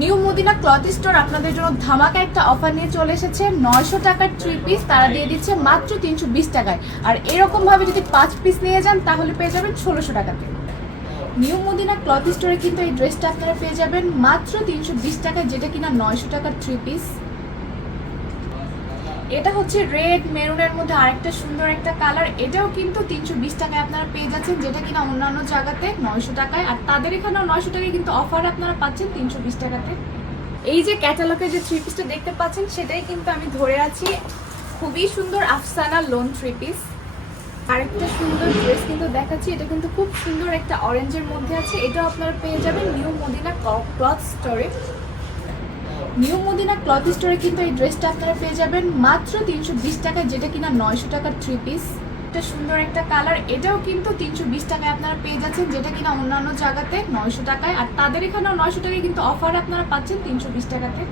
New Medina cloth store আপনাদের জন্য ধামাকা একটা অফার নিয়ে চলে এসেছে। 900 টাকার 3 পিস তারা দিয়ে দিচ্ছে মাত্র 320 টাকায়। আর এরকম ভাবে যদি 5 পিস নিয়ে যান তাহলে পেয়ে যাবেন 1600 টাকাতে। নিউ মদিনা ক্লথ স্টোরে কিন্তু এই ড্রেসটা আপনারা পেয়ে যাবেন মাত্র 320 টাকায়, যেটা কিনা 900 টাকার 3 পিস। এটা হচ্ছে রেড মেরুনের মধ্যে আরেকটা সুন্দর একটা কালার, এটাও কিন্তু 320 টাকায় আপনারা পেয়ে যাচ্ছেন, যেটা কিনা অন্যান্য জায়গাতে 900 টাকায়। আর তাদের এখানেও 900 টাকায় কিন্তু অফার আপনারা পাচ্ছেন 320 টাকাতে। এই যে ক্যাটালগে যে 3 পিসটা দেখতে পাচ্ছেন সেটাই কিন্তু আমি ধরে আছি, খুবই সুন্দর আফসানা লোন 3 পিস। আরেকটা সুন্দর ড্রেস কিন্তু দেখাচ্ছি, এটা কিন্তু খুব সুন্দর একটা অরেঞ্জের মধ্যে আছে, এটাও আপনারা পেয়ে যাবেন নিউ মদিনা ক্লথ স্টোরে। নিউ মদিনা ক্লথ স্টোরে কিন্তু এই ড্রেসটা আপনারা পেয়ে যাবেন মাত্র 320 টাকায়, যেটা কিনা 900 টাকার 3 পিস। এটা সুন্দর একটা কালার, এটাও কিন্তু 320 টাকায় আপনারা পেয়ে যাচ্ছেন, যেটা কিনা অন্যান্য জায়গাতে 900 টাকায়। আর তাদের এখানেও 900 টাকায় কিন্তু অফার আপনারা পাচ্ছেন 320 টাকাতে।